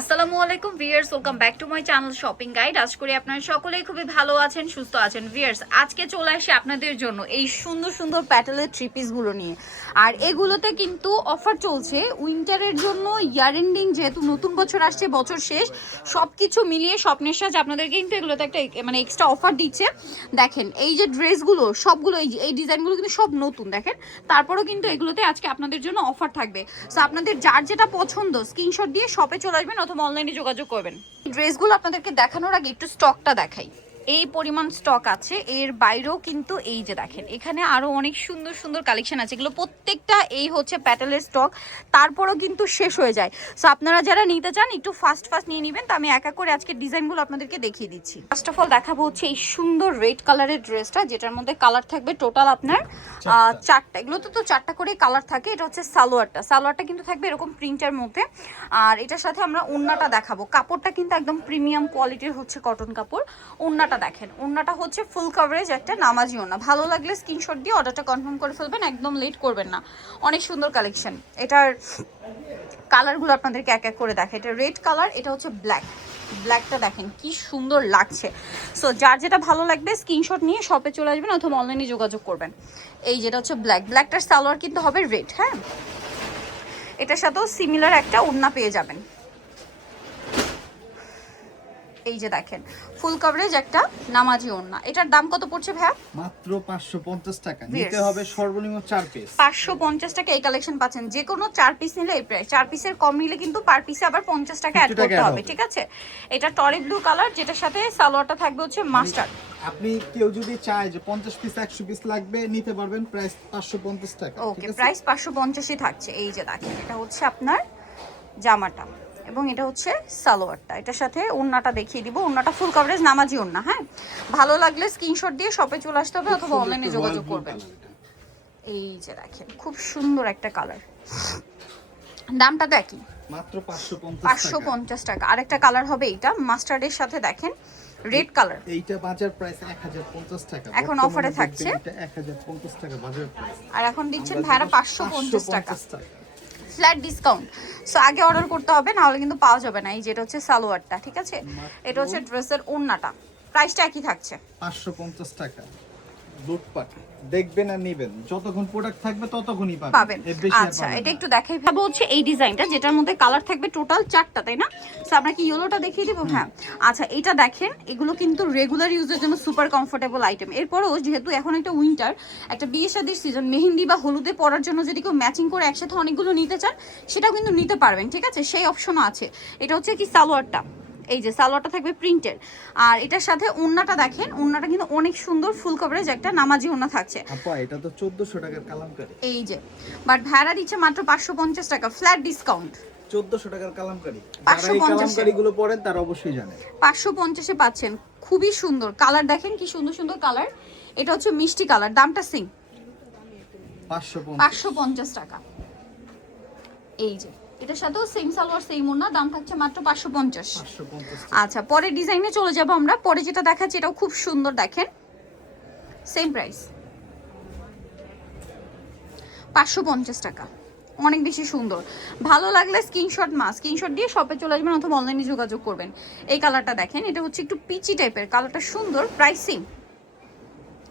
আসসালামু আলাইকুম viewers, welcome back to my channel shopping guide. আশা করি আপনারা সকলেই খুবই ভালো আছেন, সুস্থ আছেন। ভিউয়ার্স, আজকে চলে আসি আপনাদের জন্য এই সুন্দর সুন্দর প্যাটেলের থ্রি পিসগুলো নিয়ে। আর এগুলোতে কিন্তু অফার চলছে উইন্টারের জন্য, ইয়ার এন্ডিং, যেহেতু নতুন বছর আসছে, বছর শেষ, সব কিছু মিলিয়ে স্বপ্নের সাজ আপনাদেরকে কিন্তু এগুলোতে একটা মানে এক্সট্রা অফার দিচ্ছে। দেখেন এই যে ড্রেসগুলো সবগুলো, এই ডিজাইনগুলো কিন্তু সব নতুন। দেখেন তারপরেও কিন্তু এগুলোতে আজকে আপনাদের জন্য অফার থাকবে। সো আপনাদের যার যেটা পছন্দ স্ক্রিনশট দিয়ে শপে চলে আসবেন অথবা অনলাইনে যোগাযোগ করবেন। ড্রেসগুলো আপনাদেরকে দেখানোর আগে একটু স্টকটা দেখাই। এই পরিমাণ স্টক আছে, এর বাইরেও কিন্তু এই যে দেখেন এখানে আরো অনেক সুন্দর সুন্দর কালেকশন আছে। এগুলো প্রত্যেকটা এই হচ্ছে প্যাটেলের স্টক, তারপরও কিন্তু শেষ হয়ে যায়। সো আপনারা যারা নিতে চান একটু ফাস্ট নিয়ে নেবেন। তো আমি এক এক করে আজকে ডিজাইনগুলো আপনাদেরকে দেখিয়ে দিচ্ছি। ফার্স্ট অফ অল দেখাবো হচ্ছে এই সুন্দর রেড কালারের ড্রেসটা, যেটার মধ্যে কালার থাকবে টোটাল আপনার চারটা। এগুলোতে তো চারটা করে কালার থাকে। এটা হচ্ছে সালোয়ারটা কিন্তু থাকবে এরকম প্রিন্টের মধ্যে। আর এটার সাথে আমরা ওড়নাটা দেখাবো। কাপড়টা কিন্তু একদম প্রিমিয়াম কোয়ালিটির হচ্ছে কটন কাপড়। ওড়নাটা দেখেন, ওড়নাটা হচ্ছে ফুল কভারেজ একটা নামাজি ওড়না। ভালো লাগলে স্ক্রিনশট দিয়ে অর্ডারটা কনফার্ম করে ফেলবেন, একদম লেট করবেন না। অনেক সুন্দর কালেকশন। এটার কালারগুলো আপনাদেরকে এক এক করে দেখে। এটা রেড কালার, এটা হচ্ছে ব্ল্যাকটা দেখেন কি সুন্দর লাগছে। সো যার যেটা ভালো লাগবে স্ক্রিনশট নিয়ে শপে চলে আসবেন অথবা অনলাইনে যোগাযোগ করবেন। এই যেটা হচ্ছে ব্ল্যাকটার সালোয়ার কিন্তু হবে রেড। হ্যাঁ, এটার সাথেও সিমিলার একটা ওড়না পেয়ে যাবেন। এই যে দেখেন ফুল কভারেজ একটা নামাজি ওড়না। এটার দাম কত পড়ছে ভাইয়া? মাত্র 550 টাকা। নিতে হবে সর্বনিম্ন 4 পিস। 550 টাকা এই কালেকশন পাচ্ছেন। যে কোনো 4 পিস নিলে এই প্রাইস। 4 পিসের কম নিলে কিন্তু পার পিসে আবার 50 টাকা অ্যাড করতে হবে, ঠিক আছে? এটা টরি ব্লু কালার, যেটার সাথে সালোয়ারটা থাকবে হচ্ছে মাস্টার্ড। আপনি কেউ যদি চায় যে 50 পিস 100 পিস লাগবে নিতে পারবেন, প্রাইস 550 টাকা। ওকে, প্রাইস 550ই থাকছে। এই যে দেখেন এটা হচ্ছে আপনার জামাটা এবং এটা হচ্ছে সালোয়ারটা। এটার সাথে ওড়নাটা দেখিয়ে দিব। ওড়নাটা ফুল কভারেজ নামাজি ওড়না। হ্যাঁ, ভালো লাগলে স্ক্রিনশট দিয়ে শপে চলে আসতে হবে অথবা অনলাইনে যোগাযোগ করবেন। এই যে দেখেন খুব সুন্দর একটা কালার। দামটা তো একই, মাত্র 550 টাকা। আরেকটা কালার হবে এইটা মাস্টার্ডের সাথে, দেখেন রেড কালার। এইটা বাজার প্রাইস 1050 টাকা। এখন অফারে থাকছে এটা 1050 টাকা বাজার প্রাইস। আর এখন দিচ্ছেন ভাড়া 550 টাকা, ফ্ল্যাট ডিসকাউন্ট। সো আগে অর্ডার করতে হবে, না হলে কিন্তু পাওয়া যাবে না। এই যেটা হচ্ছে সালোয়ারটা, ঠিক আছে? এটা হচ্ছে ড্রেসের ওড়নাটা। প্রাইসটা একই থাকছে 550 টাকা। লুটপাট দেখবেন আর নেবেন, যতক্ষণ প্রোডাক্ট থাকবে ততক্ষণই পাবেন। আচ্ছা, এটা একটু দেখাই ভাবো হচ্ছে এই ডিজাইনটা, যেটার মধ্যে কালার থাকবে টোটাল 4টা, তাই না? সো আমরা কি ইয়েলোটা দেখিয়ে দিব? হ্যাঁ। আচ্ছা, এটা দেখেন, এগুলো কিন্তু রেগুলার ইউজের জন্য সুপার কমফোর্টেবল আইটেম। এরপরও যেহেতু এখন একটা উইন্টার, একটা বিয়ে শাদীর সিজন, মেহেন্দি বা হলুদে পরার জন্য যদি কেউ ম্যাচিং করে একসাথে অনেকগুলো নিতে চান সেটাও কিন্তু নিতে পারবেন, ঠিক আছে? সেই অপশনও আছে। এটা হচ্ছে কি সালোয়ারটা, এই যে সালোয়ারটা থাকবে প্রিন্টের। আর এটার সাথে ওড়নাটা দেখেন, ওড়নাটা কিন্তু অনেক সুন্দর ফুল কভারেজ একটা নামাজি ওড়না থাকছে। আপা এটা তো 1400 টাকার কালামকারী। এই যে বাট ভাড়া দিচ্ছে মাত্র 550 টাকা, ফ্ল্যাট ডিসকাউন্ট। 1400 টাকার কালামকারী, যারা এই কালামকারীগুলো পরেন তারা অবশ্যই জানেন। 550 এ পাচ্ছেন। খুবই সুন্দর কালার, দেখেন কি সুন্দর সুন্দর কালার। এটা হচ্ছে মিষ্টি কালার। দামটা সিং 550 টাকা। এই যে এটার সাথেও সেম সালোয়ার সেম ওড়না, দাম থাকছে মাত্র 550। আচ্ছা, পরের ডিজাইনে চলে যাব আমরা। পরে যেটা দেখাচ্ছি এটাও খুব সুন্দর, দেখেন সেম প্রাইস 550 টাকা। অনেক বেশি সুন্দর। ভালো লাগলে স্ক্রিনশট দিয়ে শপে চলে আসবেন অথবা অনলাইনে যোগাযোগ করবেন। এই কালারটা দেখেন, এটা হচ্ছে একটু পিচি টাইপের, কালারটা সুন্দর। প্রাইসিং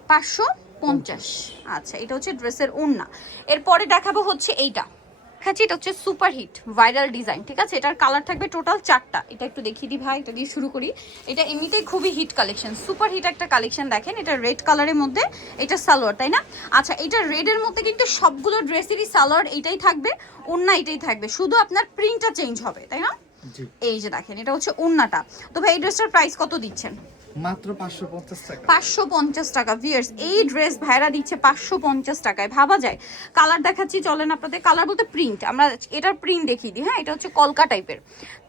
550। আচ্ছা, এটা হচ্ছে ড্রেসের ওড়না। এরপরে দেখাবো হচ্ছে এইটা দেখাচ্ছি, এটা হচ্ছে সুপার হিট ভাইরাল ডিজাইন, ঠিক আছে? এটার কালার থাকবে টোটাল 4টা। এটা একটু দেখিয়ে দিই ভাই, এটা দিয়ে শুরু করি। এটা এমনিতেই খুবই হিট কালেকশন, সুপার হিট একটা কালেকশন। দেখেন এটা রেড কালারের মধ্যে, এটা সালোয়ার, তাই না? আচ্ছা, এটা রেডের মধ্যে কিন্তু সবগুলো ড্রেসেরই সালোয়ার এইটাই থাকবে, ওড়না এইটাই থাকবে, শুধু আপনার প্রিন্টটা চেঞ্জ হবে, তাই না? এই যে দেখেন এটা হচ্ছে ওড়নাটা। তো ভাই এই ড্রেসটার প্রাইস কত দিচ্ছেন? মাত্র 550 টাকা। 550 টাকা। ভিউয়ার্স, এই ড্রেস ভাইরা দিচ্ছে 550 টাকায়। ভাবা যায়? কালার দেখাচ্ছি চলেন আপনাদের। কালার বলতে প্রিন্ট, আমরা এটার প্রিন্ট দেখিয়ে দিই। হ্যাঁ, এটা হচ্ছে কলকা টাইপের।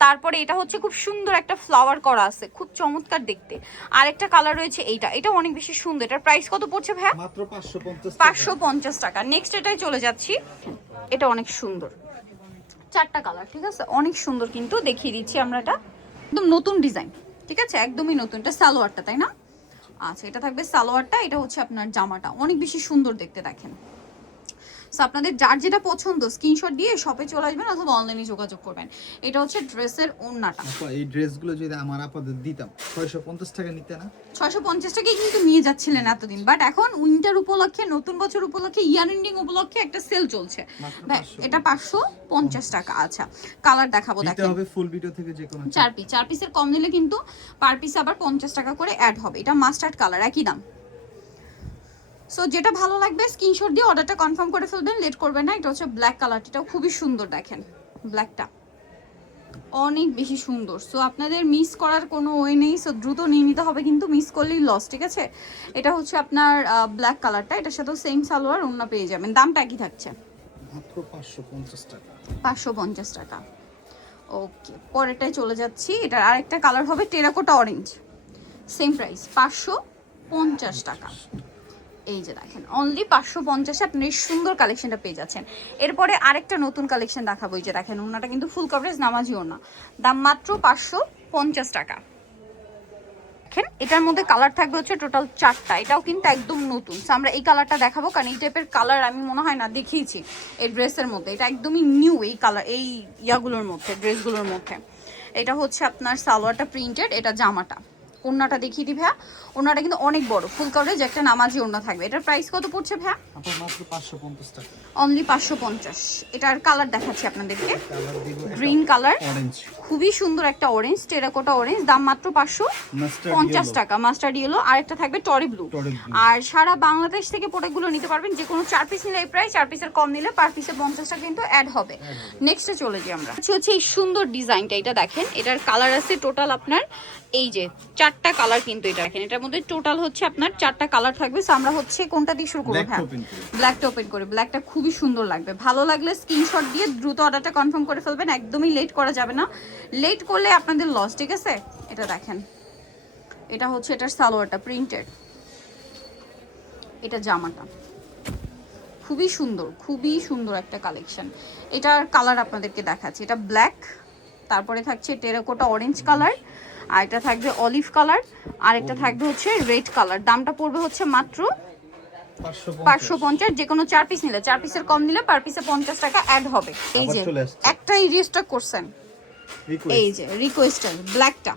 তারপরে এটা হচ্ছে খুব সুন্দর একটা ফ্লাওয়ার করা আছে, খুব চমৎকার দেখতে। আরেকটা কালার রয়েছে এইটা, এটা অনেক বেশি সুন্দর। এটার প্রাইস কত পড়ছে ভাইয়া? মাত্র 550 টাকা। 550 টাকা। নেক্সট এটাই চলে যাচ্ছি। এটা অনেক সুন্দর, 4টা কালার, ঠিক আছে? অনেক সুন্দর কিন্তু দেখিয়ে দিচ্ছি আমরা। এটা একদম নতুন ডিজাইন, ঠিক আছে? একদমই নতুন। এটা সালোয়ারটা, তাই না? আচ্ছা, এটা থাকবে সালোয়ারটা। এটা হচ্ছে আপনার জামাটা, অনেক বেশি সুন্দর দেখতে, দেখেন। সো আপনাদের যার যেটা পছন্দ স্ক্রিনশট দিয়ে শপে চলে আসবেন অথবা অনলাইনে যোগাযোগ করবেন। এটা হচ্ছে ড্রেসের ওড়নাটা। আপা এই ড্রেসগুলো যদি আমার আপাদের দিতাম 650 টাকা নিতে না? 650 টাকায় কিন্তু নিয়ে যাচ্ছিলেন এতদিন, বাট এখন উইন্টার উপলক্ষে, নতুন বছর উপলক্ষে, ইয়ার এন্ডিং উপলক্ষে একটা সেল চলছে। ভাই এটা 550 টাকা। আচ্ছা কালার দেখাবো, দিতে দেখেন হবে ফুল ভিডিও থেকে যে কোনো 4 পিসের কম নিলে কিন্তু পার পিস আবার 50 টাকা করে অ্যাড হবে। এটা মাস্টার্ড কালার, একই দাম। সো যেটা ভালো লাগবে স্ক্রিনশট দিয়ে অর্ডারটা কনফার্ম করে ফেলবেন, লেট করবেন না। এটা হচ্ছে ব্ল্যাক কালার, এটাও খুবই সুন্দর, দেখেন ব্ল্যাকটা অনেক বেশি সুন্দর। সো আপনাদের মিস করার কোনো ওয়ে নেই, সো দ্রুত নিয়ে নিতে হবে, কিন্তু মিস করলেই লস, ঠিক আছে। এটা হচ্ছে আপনার ব্ল্যাক কালারটা, এটার সাথেও সেম সালোয়ার ওড়না পেয়ে যাবেন, দামটা একই থাকছে মাত্র 550 টাকা। 550 টাকা। ওকে পরেরটায় চলে যাচ্ছি। এটার আরেকটা কালার হবে টেরাকোটা অরেঞ্জ, সেম প্রাইস 550 টাকা। এই যে দেখেন অনলি 550-এ আপনি এই সুন্দর কালেকশনটা পেয়ে যাচ্ছেন। এরপরে আরেকটা নতুন কালেকশন দেখাবো। এই যে দেখেন ওড়নাটা কিন্তু ফুল কভারেজ নামাজি ওড়না, দাম মাত্র 550 টাকা। দেখেন এটার মধ্যে কালার থাকবে হচ্ছে টোটাল 4টা, এটাও কিন্তু একদম নতুন। সো আমরা এই কালারটা দেখাবো, কারণ এই টাইপের কালার আমি মনে হয় না দেখিয়েছি এই ড্রেসের মধ্যে। এটা একদমই নিউ এই কালার, এই ইয়াগুলোর মধ্যে, ড্রেসগুলোর মধ্যে। এটা হচ্ছে আপনার সালোয়ারটা প্রিন্টেড, এটা জামাটা। ওড়নাটা দেখিয়ে দি ভাইয়া, ওড়নাটা কিন্তু অনেক বড় ফুল কভারেজ একটা নামাজি ওড়না থাকবে। এটার প্রাইস কত পড়ছে ভাইয়া? আপনার মাত্র 550 টাকা, অনলি 550। এটার কালার দেখাচ্ছি আপনাদেরকে, কালার দিব গ্রিন কালার, অরেঞ্জ, খুবই সুন্দর একটা অরেঞ্জ, টেরাকোটা অরেঞ্জ, দাম মাত্র 550 টাকা। মাস্টার্ড ইয়েলো, আর একটা থাকবে টরি ব্লু। আর সারা বাংলাদেশ থেকে প্রোডাক্টগুলো নিতে পারবেন, যে কোনো 4 পিস নিলে এই প্রাইস, 4 পিসের কম নিলে পার পিসে 50 টাকা কিন্তু অ্যাড হবে। নেক্সটে চলে যাই আমরা, হচ্ছে এই সুন্দর ডিজাইনটা। এটা দেখেন এটার কালার আছে টোটাল আপনার এই যে 4টা কালার, কিন্তু এটা দেখেন এটার মধ্যে টোটাল হচ্ছে আপনার 4টা কালার থাকবে। সো আমরা হচ্ছে কোনটা দিয়ে শুরু করবো? হ্যাঁ ব্ল্যাকটা ওপেন করে, ব্ল্যাকটা খুবই সুন্দর লাগবে। ভালো লাগলে স্ক্রিনশট দিয়ে দ্রুত অর্ডারটা কনফার্ম করে ফেলবেন, একদমই লেট করা যাবে না, লেট করলে আপনাদের লস, ঠিক আছে। এটা দেখেন, এটা হচ্ছে এটার সালোয়ারটা প্রিন্টেড, এটা জামাটা খুবই সুন্দর, খুবই সুন্দর একটা কালেকশন। এটার কালার আপনাদেরকে দেখাচ্ছি, এটা ব্ল্যাক, তারপরে থাকছে টেরাকোটা অরেঞ্জ কালার, আর এটা থাকবে অলিভ কালার, আর একটা থাকবে হচ্ছে রেড কালার। দামটা পড়বে হচ্ছে মাত্র 550। যে কোনো 4 পিস নিলে, 4 পিসের কম নিলে পার পিসে 50 টাকা অ্যাড হবে। এই যে একটাই রিস্টক করছেন, এই যে রিকোয়েস্টের ব্ল্যাকটা,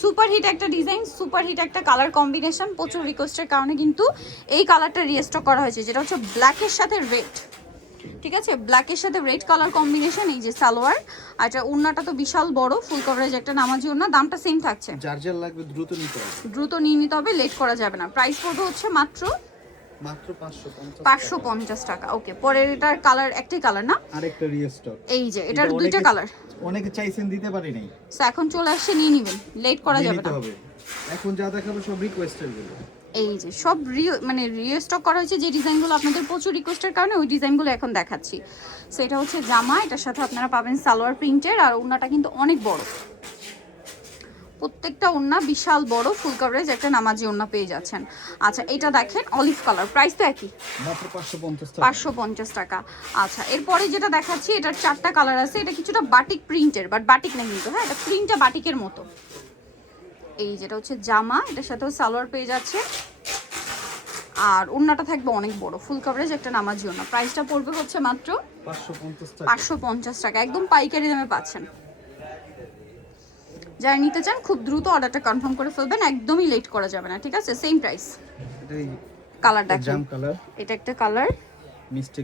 সুপার হিট একটা ডিজাইন, সুপার হিট একটা কালার কম্বিনেশন, প্রচুর রিকোয়েস্টের কারণে কিন্তু এই কালারটা রিস্টক করা হয়েছে, যেটা হচ্ছে ব্ল্যাকের সাথে রেড, ঠিক আছে। ব্ল্যাকের সাথে রেড কালার কম্বিনেশন। এই যে সালোয়ার, আর এটা ওড়নাটা তো বিশাল বড় ফুল কভারেজ একটা নামাজি ওড়না, দামটা সেম থাকছে। যার যার লাগবে দ্রুত নিতে হবে, দ্রুত নিয়ে নিতে হবে, লেট করা যাবে না। প্রাইস পড়বে হচ্ছে মাত্র 550 টাকা। ওকে পরের এটার কালার একটাই কালার না, আরেকটা রিস্টক। এই যে এটার দুইটা কালার, অনেকে চাইছেন দিতে পারি নাই, সো এখন চলে আসছে, নিয়ে নেবেন, লেট করা যাবে না। এখন যা দেখাবো সব রিকোয়েস্টের গুলো, এই যে সব রিস্টক করা হয়েছে, যে ডিজাইনগুলো আপনাদের প্রচুর রিকোয়েস্টের কারণে ওই ডিজাইনগুলো এখন দেখাচ্ছি। সো এটা হচ্ছে জামা, এটার সাথে আপনারা পাবেন সালোয়ার প্রিন্টের, আর ওড়নাটা কিন্তু অনেক বড়, প্রত্যেকটা ওড়না বিশাল বড় ফুল কভারেজ একটা নামাজি ওড়না পেয়ে যাচ্ছেন। আচ্ছা এটা দেখেন অলিভ কালার, প্রাইস তো একই, মাত্র 550 টাকা। আচ্ছা এরপরে যেটা দেখাচ্ছি, এটার 4টা কালার আছে। এটা কিছুটা বাটিক প্রিন্টের, বাট বাটিক না কিন্তু, হ্যাঁ এটা প্রিন্টটা বাটিকের মতো। এই যেটা হচ্ছে জামা, এটার সাথেও সালোয়ার পেয়ে যাচ্ছে, আর ওড়নাটা থাকবে অনেক বড় ফুল কভারেজ একটা নামাজি ওড়না। প্রাইসটা পড়বে হচ্ছে মাত্র 550 টাকা, একদম পাইকারি দামে পাচ্ছেন। যারা নিতে চান খুব দ্রুত অর্ডারটা কনফার্ম করে ফেলবেন, একদমই লেট করা যাবে না, ঠিক আছে। Same price. কালার দেখেন, এটা একটা কালার, মিষ্টি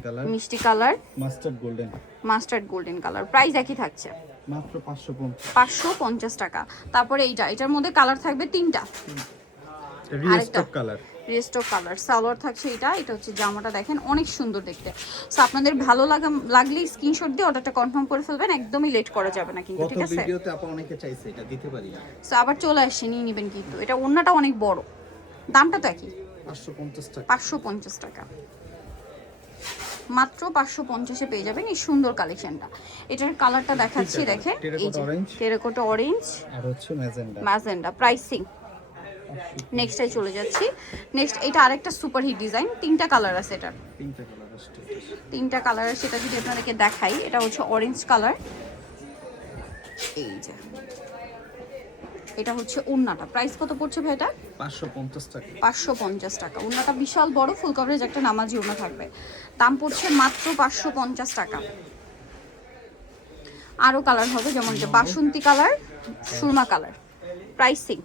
colour, mustard golden colour, price একই থাকছে মাত্র 550 টাকা। তারপরে এটার মধ্যে কালার থাকবে 3টা, রিস্টক কালার, সালোয়ার থাকছে এটা। এটা হচ্ছে জামাটা, দেখেন অনেক সুন্দর দেখতে। সো আপনাদের ভালো লাগলে স্ক্রিনশট দিয়ে অর্ডারটা কনফার্ম করে ফেলবেন, একদমই লেট করা যাবে না কিন্তু, ঠিক আছে। ভিডিওতে আপা অনেকে চাইছে এটা দিতে পারি না, সো আবার চলে আসছে, নিয়ে নেবেন কিন্তু। এটা ওড়নাটা অনেক বড়, দামটা তো একই 550 টাকা। মাত্র 550-এ পেয়ে যাবেন এই সুন্দর কালেকশনটা। এটার কালারটা দেখাচ্ছি, দেখেন এই যে টেরাকোটা অরেঞ্জ আর হচ্ছে ম্যাজেন্ডা, প্রাইসিং। নেক্সটে চলে যাচ্ছি। নেক্সট এটা আরেকটা সুপার হিট ডিজাইন, 3টা কালার আছে এটার, 3টা কালার আছে। সেটা যদি আপনাদেরকে দেখাই, এটা হচ্ছে অরেঞ্জ কালার, এই যে এটা হচ্ছে ওড়নাটা, প্রাইস কত পড়ছে ভাই এটা? 550 টাকা। 550 টাকা। ওড়নাটা বিশাল বড় ফুল কভারেজ একটা নামাজি ওড়না থাকবে, দাম পড়ছে মাত্র 550 টাকা। আরো কালার হবে, যেমন যে বাসন্তী কালার, সুরমা কালার, প্রাইসিং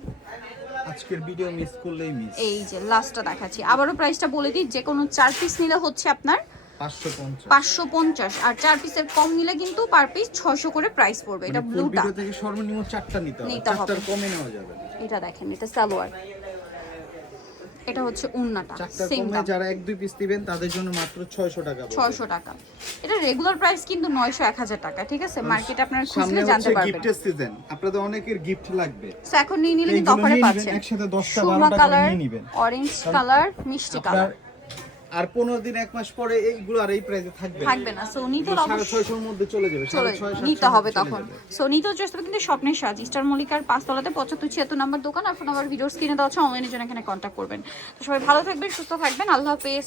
আজকের ভিডিও মিস করলেই মিস। এই যে লাস্টটা দেখাচ্ছি, আবারও প্রাইসটা বলে দিই, যে কোনো 4 পিস নিলে হচ্ছে আপনার 550। 550, আর 4 পিসের কম নিলে কিন্তু পার পিস 600 করে প্রাইস পড়বে। এটা ফুল ব্লুটা, ভিডিও থেকে সর্বনিম্ন 4টা নিতে হবে, নিতে হবে। 4টার কমে নেওয়া যাবে না। এটা দেখেন, এটা সালোয়ার, এটা হচ্ছে ওড়নাটা, 4টার সেম কমে দাম যারা 1-2 পিস দিবেন তাদের জন্য মাত্র 600 টাকা পড়বে। 600 টাকা। এটা রেগুলার প্রাইস কিন্তু 900 1000 টাকা, ঠিক আছে? মার্কেটে আপনারা সামনে খুঁজলে জানতে হচ্ছে পারবেন। গিফটের সিজন, আপনাদের অনেকের গিফট লাগবে। সো এখন নিয়ে নিলে কিন্তু এইগুলো অফারে নিয়ে পাচ্ছেন। নিবেন, একসাথে 10টা সুরমা 12টা করে কালার, নিয়ে নিবেন। অরেঞ্জ কালার, মিষ্টি আপনার কালার আর 15 দিন 1 মাস পরে এইগুলো আর এই প্রাইসে থাকবে থাকবে না। সো নিতে এগুলো অবশ্যই 650 এর মধ্যে চলে যাবে, চলে 650 নিতে হবে তখন। সো নিতেও চেষ্টা করবেন, কিন্তু স্বপ্নের সাজ স্টার মল্লিকার 5 তলাতে 7576 নাম্বার দোকান। আর ফোন নাম্বার ভিডিওর স্ক্রিনে দেওয়া আছে, অনলাইনের জন্য এখানে কন্ট্যাক্ট করবেন। তো সবাই ভালো থাকবেন, সুস্থ থাকবেন, আল্লাহ হাফেজ।